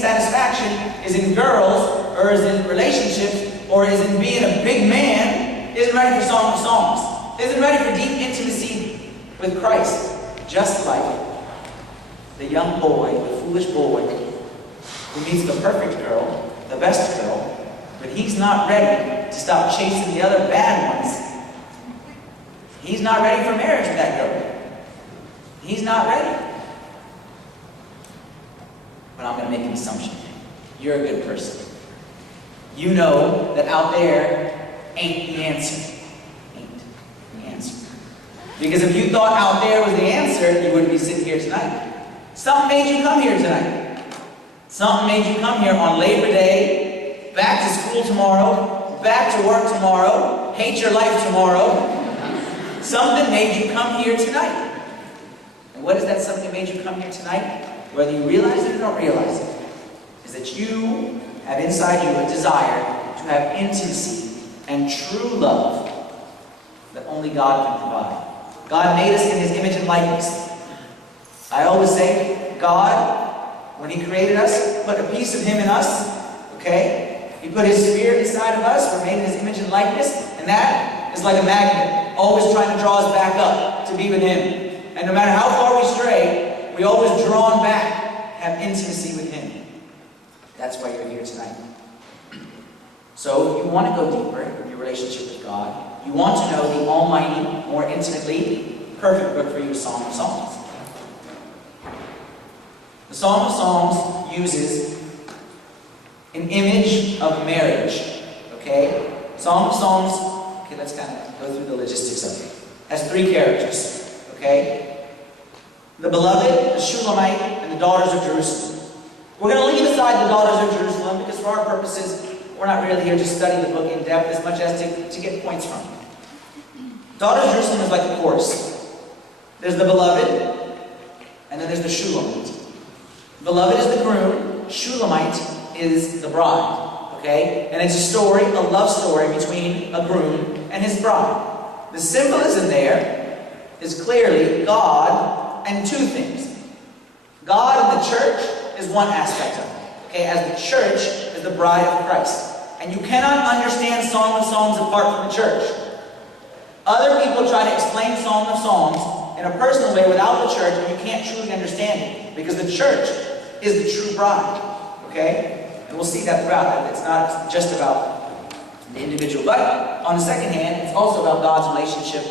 satisfaction is in girls, or is in relationships, or is in being a big man, isn't ready for Song of Songs, isn't ready for deep intimacy with Christ. Just like the young boy, the foolish boy, who meets the perfect girl, the best girl, but he's not ready to stop chasing the other bad ones. He's not ready for marriage with that girl. He's not ready. But I'm going to make an assumption. You're a good person. You know that out there ain't the answer. Ain't the answer. Because if you thought out there was the answer, you wouldn't be sitting here tonight. Something made you come here tonight. Something made you come here on Labor Day, back to school tomorrow, back to work tomorrow, hate your life tomorrow. Something made you come here tonight. And what is that something that made you come here tonight? Whether you realize it or don't realize it, is that you have inside you a desire to have intimacy and true love that only God can provide. God made us in His image and likeness. I always say, God, when He created us, put a piece of Him in us, okay? He put His Spirit inside of us. We're made in His image and likeness, and that is like a magnet, always trying to draw us back up to be with Him. And no matter how far we stray, we always drawn back, have intimacy with Him. That's why you're here tonight. So if you want to go deeper in your relationship with God, you want to know the Almighty more intimately, perfect book for you is Song of Songs. The Song of Songs uses an image of marriage. Okay? Song of Songs, okay, let's kind of go through the logistics of it. Has three characters. Okay? The beloved, the Shulamite, and the daughters of Jerusalem. We're going to leave aside the daughters of Jerusalem because for our purposes, we're not really here to study the book in depth as much as to get points from it. Daughters of Jerusalem is like a chorus. There's the beloved, and then there's the Shulamite. Beloved is the groom, Shulamite is the bride. Okay? And it's a story, a love story between a groom and his bride. The symbolism there is clearly God and two things. God and the church is one aspect of it. Okay, as the church is the bride of Christ. And you cannot understand Song of Songs apart from the church. Other people try to explain Song of Songs in a personal way without the church, and you can't truly understand it. Because the church is the true bride. Okay? And we'll see that throughout. It's not just about the individual. But on the second hand, it's also about God's relationship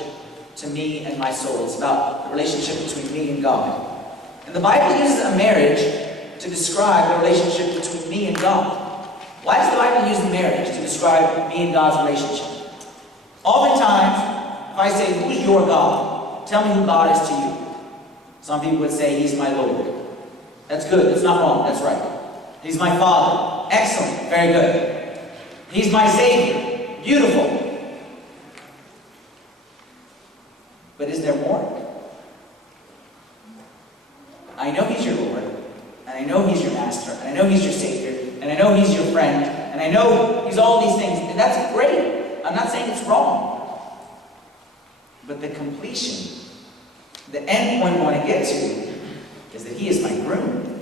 to me and my soul. It's about the relationship between me and God. And the Bible uses a marriage to describe the relationship between me and God. Why does the Bible use marriage to describe me and God's relationship? Oftentimes, if I say, who's your God? Tell me who God is to you. Some people would say, He's my Lord. That's good. That's not wrong. That's right. He's my Father. Excellent. Very good. He's my Savior. Beautiful. But is there more? I know He's your Lord, and I know He's your Master, and I know He's your Savior, and I know He's your friend, and I know He's all these things, and that's great. I'm not saying it's wrong. But the completion, the end point I want to get to, is that He is my groom,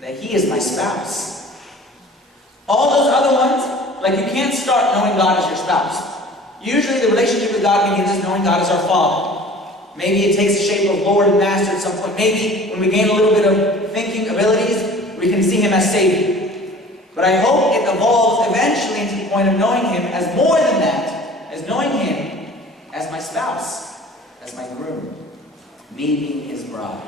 that He is my spouse. All those other ones, like you can't start knowing God as your spouse. Usually the relationship with God begins as knowing God as our Father. Maybe it takes the shape of Lord and Master at some point. Maybe when we gain a little bit of thinking abilities, we can see Him as Savior. But I hope it evolves eventually into the point of knowing Him as more than that, as knowing Him as my spouse, as my groom, me being His bride.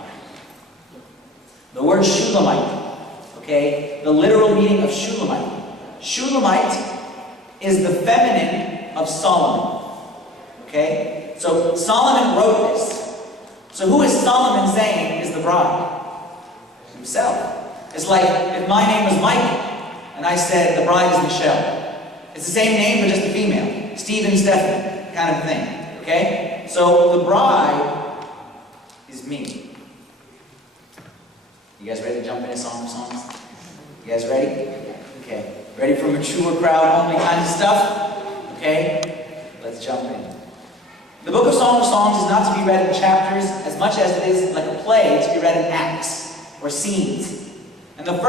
The word Shulamite, okay, the literal meaning of Shulamite. Shulamite is the feminine of Solomon, okay? So Solomon wrote this. So who is Solomon saying is the bride? Himself. It's like if my name was Mike and I said the bride is Michelle. It's the same name but just a female. Stephen, Stephanie, kind of thing. Okay? So the bride is me. You guys ready to jump into Song of Songs? You guys ready? Okay. Ready for mature crowd only kind of stuff? Okay? Let's jump in. The book of Song of Songs is not to be read in chapters as much as it is like a play to be read in acts or scenes. And the first